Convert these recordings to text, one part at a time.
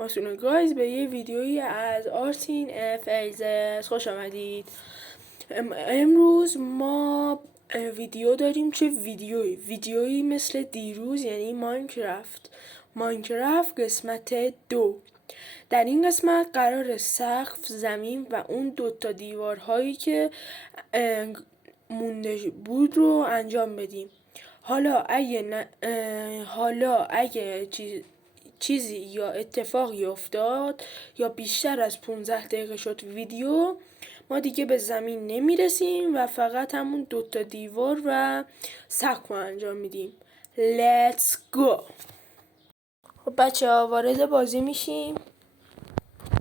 آسونه گایز به یه ویدیویی از آرتین اف ایزس خوش آمدید. امروز ما ویدیو داریم. چه ویدیویی مثل دیروز، یعنی ماینکرافت قسمت 2. در این قسمت قرار سقف، زمین و اون دوتا دیوارهایی که مونده بود رو انجام بدیم. حالا اگه چیزی یا اتفاقی افتاد یا بیشتر از 15 دقیقه شد ویدیو، ما دیگه به زمین نمیرسیم و فقط همون دوتا دیوار و سقف رو انجام میدیم. Let's go. خب بچه ها وارد بازی میشیم.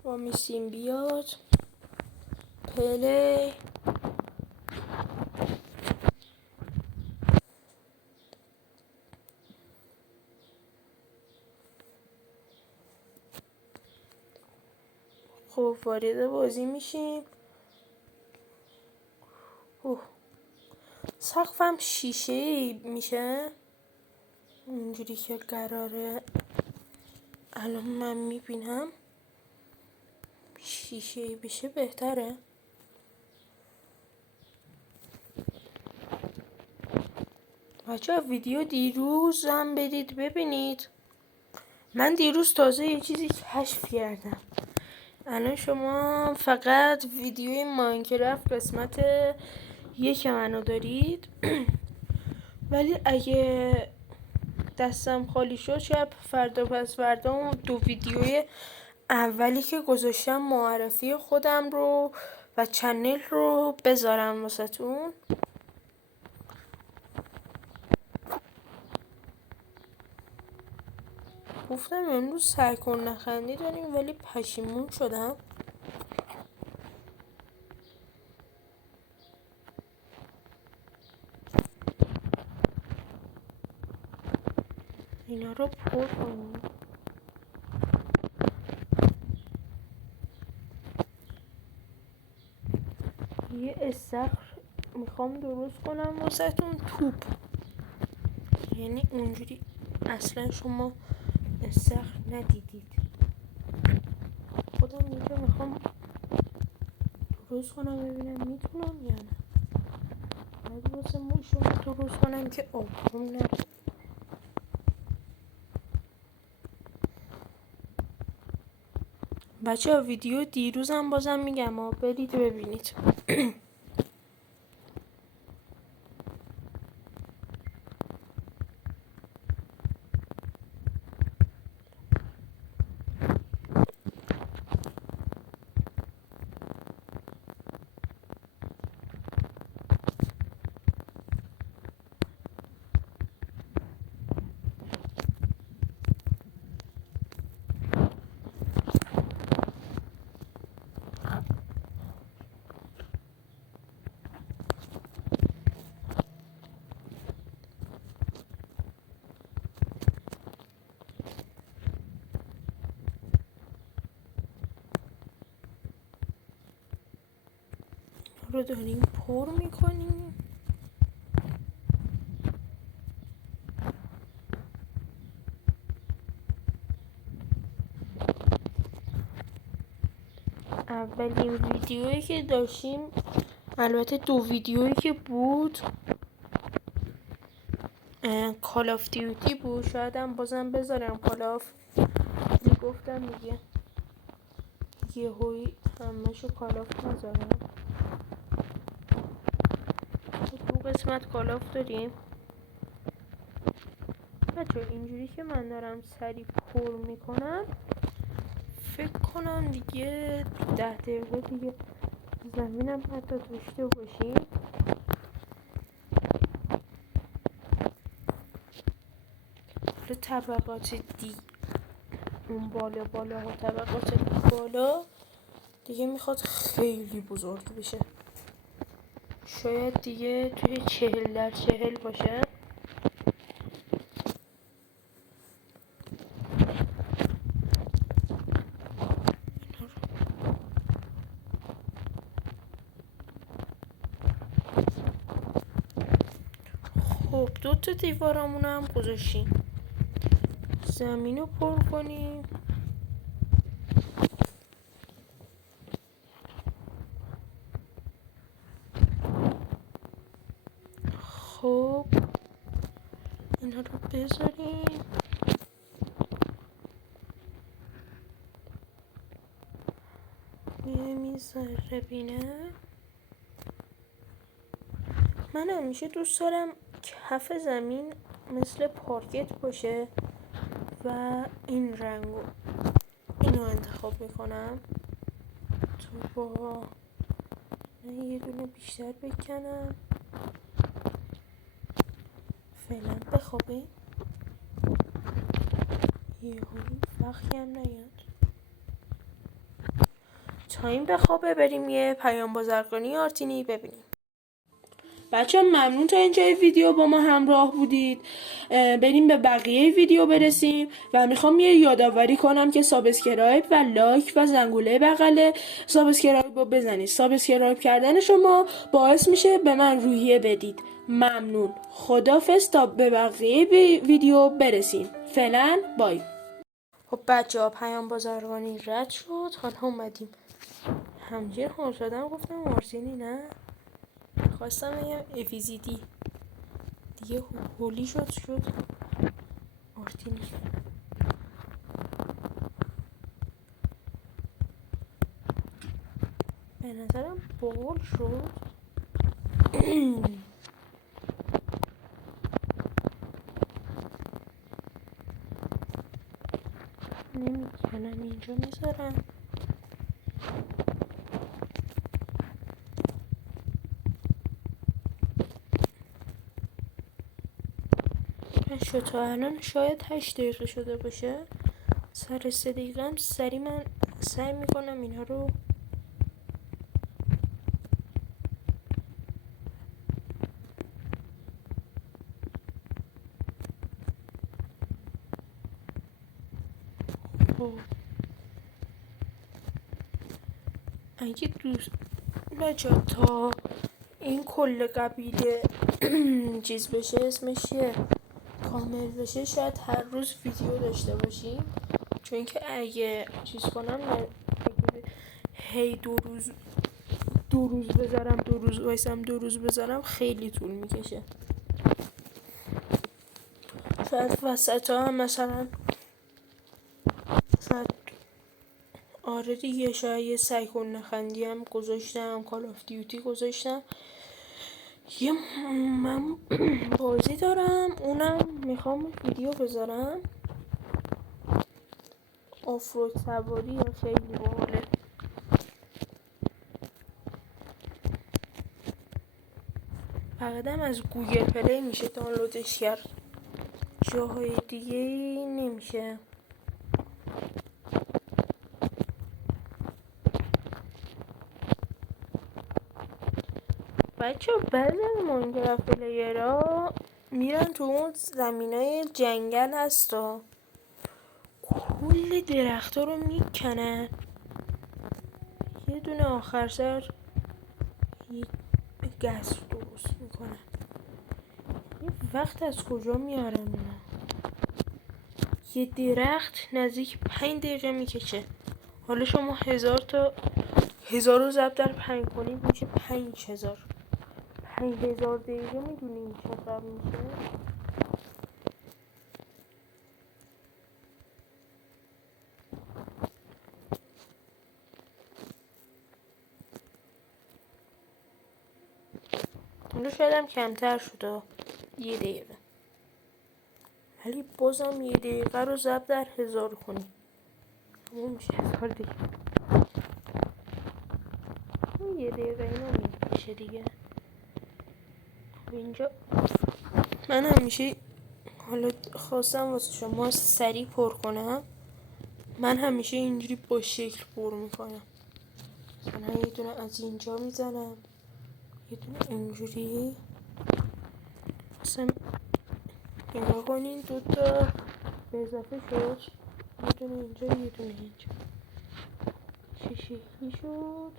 ما میسیم بیاد پلی. خب وارد بازی میشیم. سقفم شیشه میشه اونجوری که قراره. الان من میبینم شیشه بشه بهتره. بچه ویدیو دیروز هم برید ببینید. من دیروز تازه یه چیزی کشف کردم. الان شما فقط ویدیوی ماینکرافت قسمت 1 منو دارید. ولی اگه دستم خالی شد شاید فردا پس فردا اون 2 ویدیوی اولی که گذاشتم معرفی خودم رو و چنل رو بذارم واسهتون. گفتم امروز سعی کن نخندی داریم ولی پشیمون شدم. اینا رو پر کنیم. یه استخر میخوام درست کنم واسهتون. توپ یعنی اونجوری اصلا شما استخر ندیدید. خودم اینجا میخوام درست کنم ببینم میتونم یا نه. باید واسه شما درست کنم که آبروم نره. بچه ها ویدیو دیروزم بازم میگم برید ببینید. رو داریم پر میکنیم. اولین ویدیویی که داشتیم، البته 2 ویدیویی که بود، کال آف دیوتی بود. شاید هم بازم بذارم کال آف. گفتم دیگه یهویی همه‌شو کال آف نذارم. 2 قسمت کال آف داریم. بچه اینجوری که من دارم سریع پر میکنم فکر کنم دیگه 10 دقیقه دیگه زمینم حتی داشته باشیم. طبقات اون بالا و طبقات بالا دیگه میخواد خیلی بزرگ بشه. شاید دیگه توی 40x40 باشه. خب 2 تا دیوارمون هم گذاشتیم. زمین رو پر کنیم. اینا رو بذاریم. میذاره بینه. من همیشه دوست دارم کف زمین مثل پارکت باشه و این رنگو اینو انتخاب میکنم تو با یه دونه بیشتر بکنم فعلا بخوابه یه هایی وقتی هم نیاد تا این بخوابه بریم یه پیام بازرگانی آرتینی ببینیم. بچه ممنون تا اینجای ویدیو با ما همراه بودید. بریم به بقیه ویدیو برسیم و میخوام یه یادآوری کنم که سابسکرایب و لایک و زنگوله بغل سابسکرایب رو بزنید. سابسکرایب کردن شما باعث میشه به من روحیه بدید. ممنون. خداحافظ تا به بقیه ویدیو برسیم. فعلا بای. خب بچه ها پیام بازرگانی رد شد. حالا اومدیم همجور حال شدم گفتم آرتینی نه خواستم بگم افیزیتی دیگه هولی شد آرتینی. به نظرم باحال شد. نمیکنم اینجا میذارم. شد تا الان شاید 8 دقیقه شده باشه. سر 3 دقیقه هم سری من سعی میکنم اینا رو اگه دوست بچه تا این کل قبیله چیز بشه اسمش چیه کامل بشه شاید هر روز ویدیو داشته باشیم چون که اگه چیز کنم هی دو روز بذارم 2 روز وایسم 2 روز بذارم خیلی طول میکشه. شاید وسط ها مثلا آره دیگه شاید یه سایکون نخندی هم گذاشتم کال آف دیوتی گذاشتم یه من بازی دارم اونم میخوام ویدیو بذارم آفرود سواری خیلی باحاله. فقط هم از گوگل پلی میشه دانلودش کرد جاهای دیگه نمیشه. بچه بعضی از ماینکرافت پلیرها میرن تو اون زمینای جنگل هستا کل درختا رو میکنن یه دونه آخر سر یه گس درست میکنن. یه وقت از کجا میارن اونا؟ یه درخت نزدیک 5 دقیقه میکشه. حالا شما 1000 رو ضرب در 5 کنید میشه 5000. 5000 دقیقه میدونین چقدر میشه؟ حالا شاید هم کمتر شده 1 دقیقه ولی بازم 1 دقیقه رو ضرب در 1000 کنید همون میشه 1000 دقیقه. 1 دقیقه اینا میشه دیگه. اینجا من همیشه حالا خواستم واسه شما سریع پر کنم من همیشه اینجوری با شکل پر میکنم مثلا یه دونه از اینجا میزنم یه دونه اینجوری مثلا نگاه کنین 2 تا به اضافه شد یه دونه اینجا یه دونه اینجا چه شکلی شد.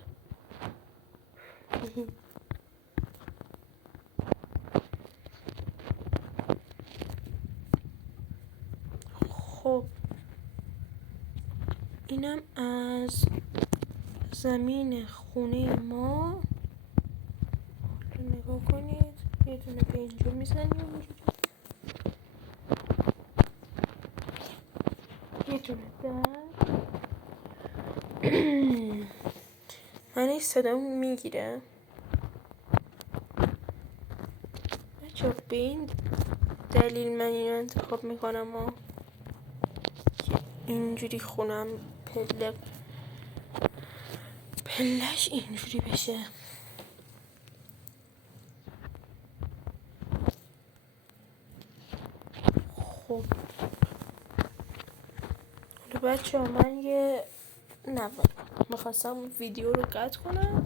خب اینم از زمین خونه ما نگاه کنید یه دونه به اینجا میزنیم من این صدا میگیره بچه. به این دلیل من اینو انتخاب میکنم و که اینجوری خونم پلش اینجوری بشه. خب بچه من میخواستم ویدیو رو قطع کنم.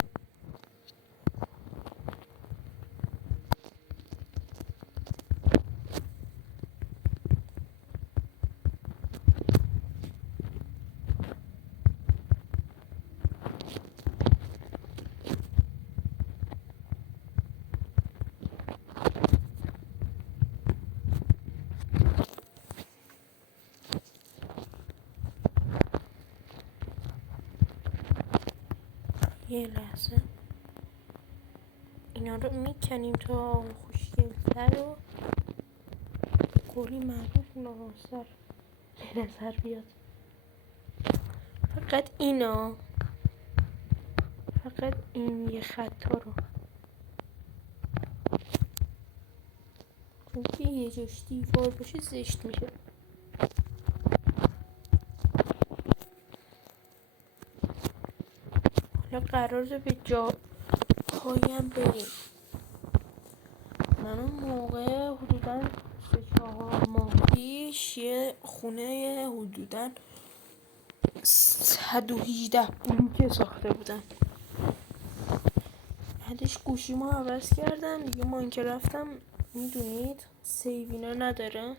یه لحظه اینا رو میکنیم تا خوشگل‌تر و کلی معروف ناصر به نظر بیاد. فقط این یه خطا رو، چون که یه جاش دیوار باشه زشت میشه. حالا قراره به جاهایم بریم. من اون موقع حدوداً 3-4 ماه پیش یه خونه حدوداً 118 بلوکه ساخته بودم. بعدش گوشیمو عوض کردم دیگه. ماینکرافتم میدونید سیو اینا نداره،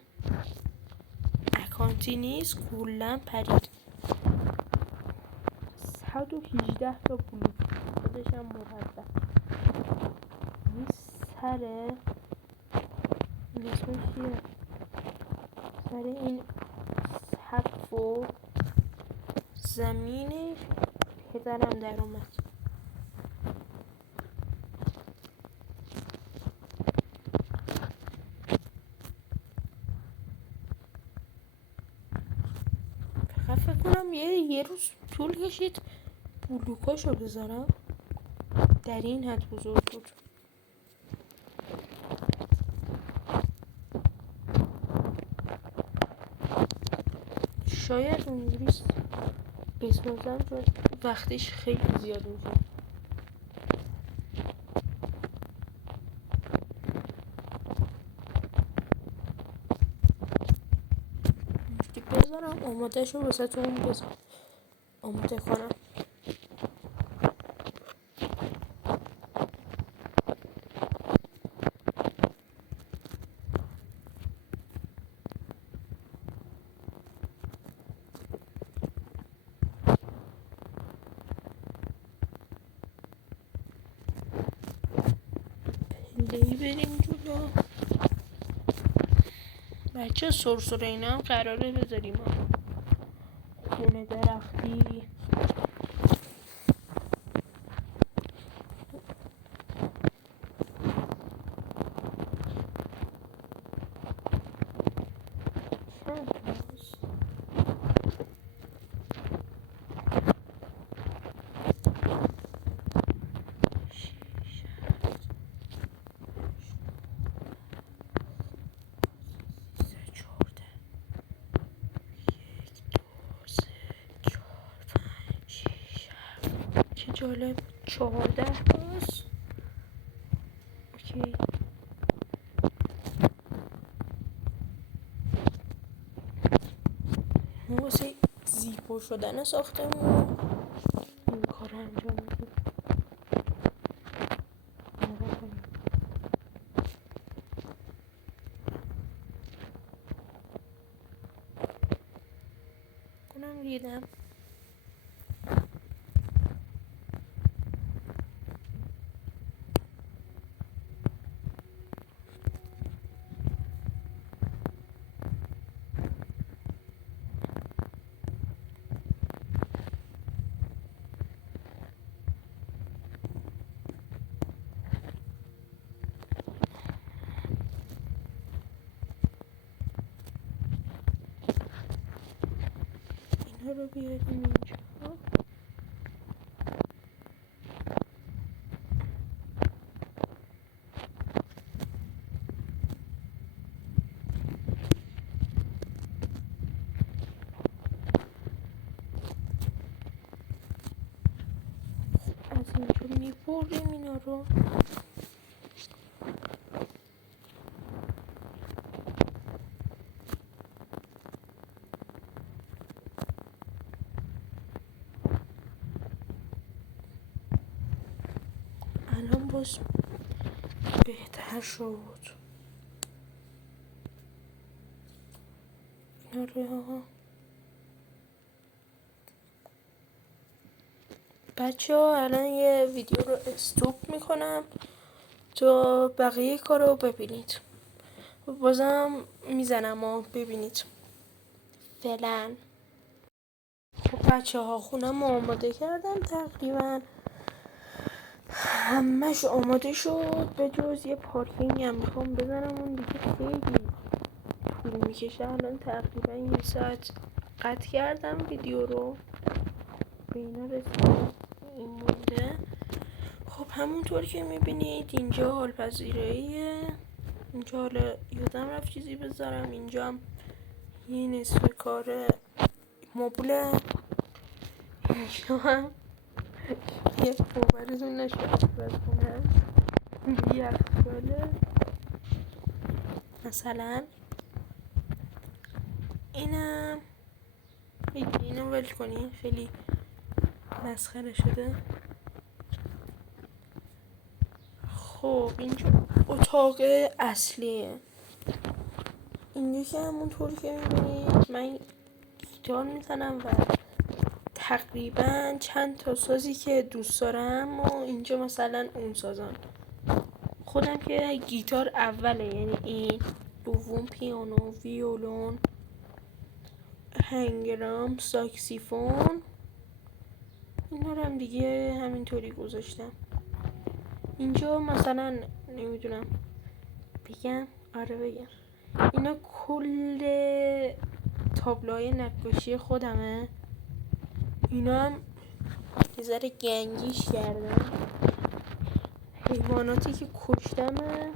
اکانتی نیست، کلا پرید. 118 تا بلوک خودشم مرتب. این سر این اسمش چیه؟ سر این سقف و زمینش پدرم در اومد. فقط فکر کنم یه روز طول کشید بلوکاشو بذارم. در این حد بزرگ بود. شاید اونجوری بسازم چون وقتش خیلی زیاد میشه. اینجوری بذارم آماده شو واسه تو آماده کنم. پله‌ای بریم جلو. بچه سرسره اینا هم قراره بذاریم. خونه درختی. چه جالب 14 باز. اوکی. ما واسه زیبا شدن ساختمون این کار رو انجام میدیم. کنم ریدم. اینا رو بیاریم اینجا. از اینجا میبریم اینا رو. الان باز بهتر شد. اینا رو بچه‌ها الان یه ویدیو رو استوب میکنم تا بقیه کار رو ببینید. بازم میزنم و ببینید. فعلا خب بچه‌ها خونم آماده کردم، تقریبا همش آماده شد به جز یه پارکینگ هم میخوام بزنم، اون دیگه خیلی طول میکشه. الان تقریبا 1 ساعت قطع کردم ویدیو رو، به اینا رسیدم. این مونده. خب همونطور که میبینید اینجا حال پذیراییه. اینجا حالا یادم رفت چیزی بذارم. اینجا هم یه نصف کار مبله. اینجا هم یه باورتون نشه بکنم یخچاله. مثلا اینم اینو ول کنین، خیلی مسخره شده. خب اینجا اتاق اصلیه. اینجا که همونطور که میبینید من گیتار میزنم و تقریبا چند تا سازی که دوست دارم و اینجا مثلا اون سازان. خودم که گیتار اوله، یعنی این، دوم پیانو، ویولون، هنگرام، ساکسیفون، اینا رو هم دیگه همینطوری گذاشتم. اینجا مثلا نمیدونم بگم، آره بگم، اینا کل تابلوهای نقاشی خودمه. اینا هم یه ذره گنگیش کردم. حیواناتی که کشتمه.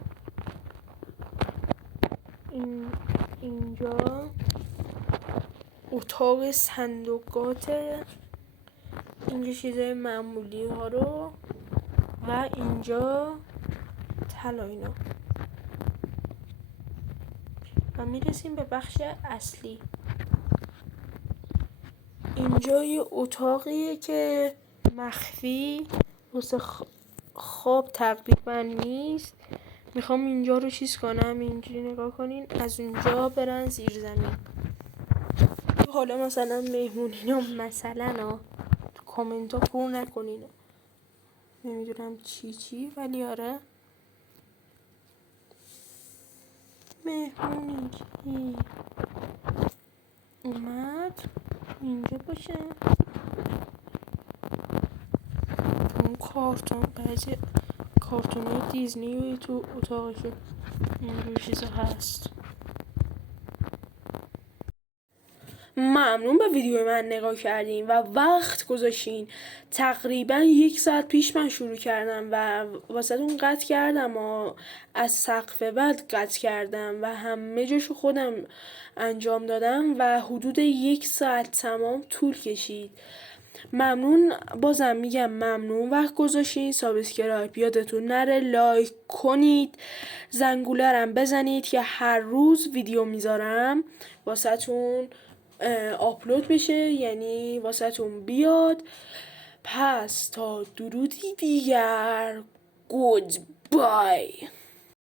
اینجا اتاق صندوقاته. اینجا چیزای معمولی ها رو و اینجا طلا اینا. و میرسیم به بخش اصلی. اینجا یه اتاقیه که مخفی واسه خواب تقریبا نیست. میخوام اینجا رو چیز کنم، اینجوری نگاه کنین، از اونجا برن زیر زمین. حالا مثلا مهمونینا مثلا تو کامنت ها پر نکنین، نمیدونم چی ولی آره مهمونی که اومد اینجا باشه. اون کارتون، بعضی کارتون دیزنی تو اتاقشون اینجور چیزا هست. ممنون به ویدیو من نگاه کردین و وقت گذاشتین. تقریبا 1 ساعت پیش من شروع کردم و واسهتون قطع کردم و از سقف بعد قطع کردم و همه جاشو خودم انجام دادم و حدود 1 ساعت تمام طول کشید. ممنون، بازم میگم ممنون وقت گذاشتین. سابسکرایب یادتون نره، لایک کنید، زنگوله رم بزنید که هر روز ویدیو میذارم واسهتون آپلود بشه، یعنی واسهتون بیاد. پس تا درودی دیگر، گود بای.